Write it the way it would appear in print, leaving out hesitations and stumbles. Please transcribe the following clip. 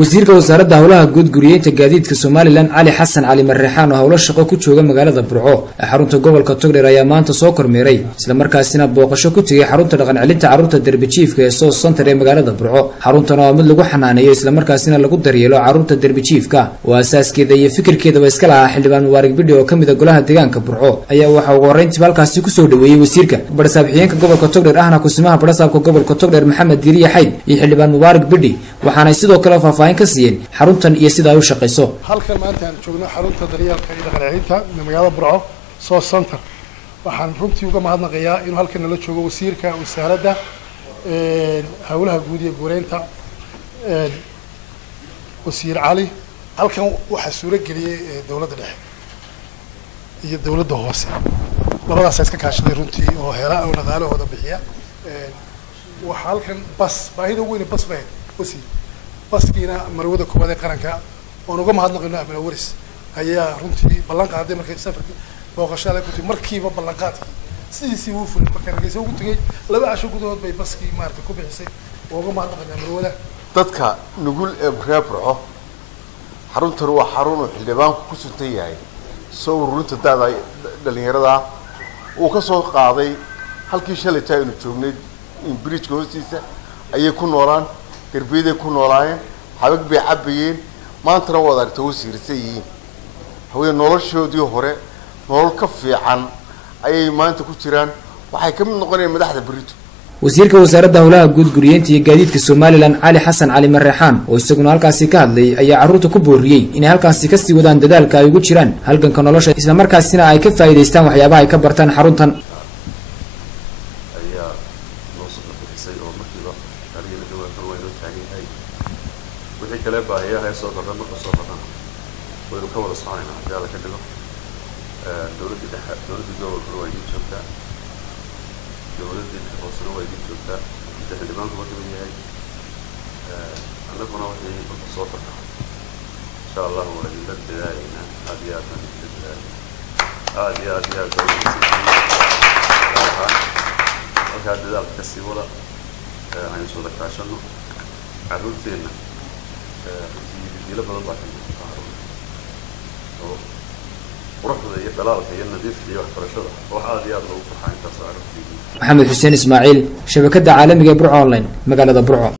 wasiirka wasaaradda hawlaha guud guriyeynta gaadiidka Soomaaliland Ali Xasan Ali Marreexaan oo hawlo shaqo ku jooga magaalada Burco ee xarunta gobolka Togdheer ayaa maanta soo kormeeray isla markaasina booqasho ku tagay xarunta dhaqan celinta carruurta darbijiifka ee soo center ee magaalada Burco xaruntan oo mid lagu xanaaneeyo isla markaasina lagu daryeelo carruurta darbijiifka oo asaaskeeda iyo fikirkeedaba iska lahaa xildhibaan Mubaarak Bidhi oo kamid ah golaha deegaanka Burco ayaa waxa uu horeyntii halkaasi ku soo dhaweeyay wasiirka barsaabxiyeenka gobolka Togdheer ahna kusimaha barsaabka gobolka Togdheer Maxamed Diiriye Xayd iyo xildhibaan Mubaarak Bidhi waxaana sidoo kale faahfaahin ka siiyeen xaruntan iyo sida ay u shaqeyso halkan maanta aan joogno xarunta daryeelka iyo dhaqan celinta magaalada Burco soo center waxaan runtii uga mahadnaqayaa inuu halkan nala joogo wasiirka wasaaradda hawlaha guud iyo guureynta wasiir Ali halkan waxa suura geliyay dawladda dhexe iyo dawladda hoose labadaas iska kaashaday runtii oo heeraa oo dhaqaalahooda bixiya waxa halkan bas baahida weyn bas baa wasiir baskiina marwada koobaad qaranka oo uga mahadnaqayno Ahmed Waris ayaa runtii ballan qaaday markay safarkii booqashada ku timid markiiba ballan qaadkii sidii uu fulay markay ragayso ugu tagay laba casho gudahood bay baskii maartay ku bixisay oo uga mahadnaqayno marwada dadka nugul ee Burco xaruntan waa xarun xildhibaanku ku suntan yahay soo ururta dhalinyarada uu ka soo qaaday halkii shalay taaynu joognay in bridge hoostiisa ayay ku noolaan darbiyeeda ku noolaayeen xabag bay cabayeen maantana wada aragtay wasiirsan yihiin haween noloshoodii hore nolol ka fiican ayay maanta ku jiraan waxay ka mid noqonayaan madaxda Burito wasiirka wasaaradda hawlaha guud guriyeynta iyo gaadiidka Soomaaliland Ali Xasan Ali Marreexaan oo isaguna halkaasi ka hadlay ayaa carruurta ku booriyay inay halkaasi ka sii wadaan dadaalka ay ugu jiraan halganka nolosha isla markaasina ay ka faa'iideystaan waxyaabaha ay ka bartaan xaruntan wixii kale baahiyaha soo qaadan marka soo qaadan way ka wada soconayna hadii la ka dhigo dawladda gobolka way joogtaa dawladda hoose way joogtaa xildhibaanku waa kamid yahay annaguna wixii soo qaadan insha Allah waa la dadaalina aad halka dadaalka ka sii wada aynu soo dhaqaashano carruurteena badan baa quruxda iyo dalaalka iyo nadiifka iyo waxbarashada wax aad iyo aad loogu farxaa intaas oo aragtida Maxamed Xuseen Ismaaciil shabakada caalamiga Burco Online magaalada Burco.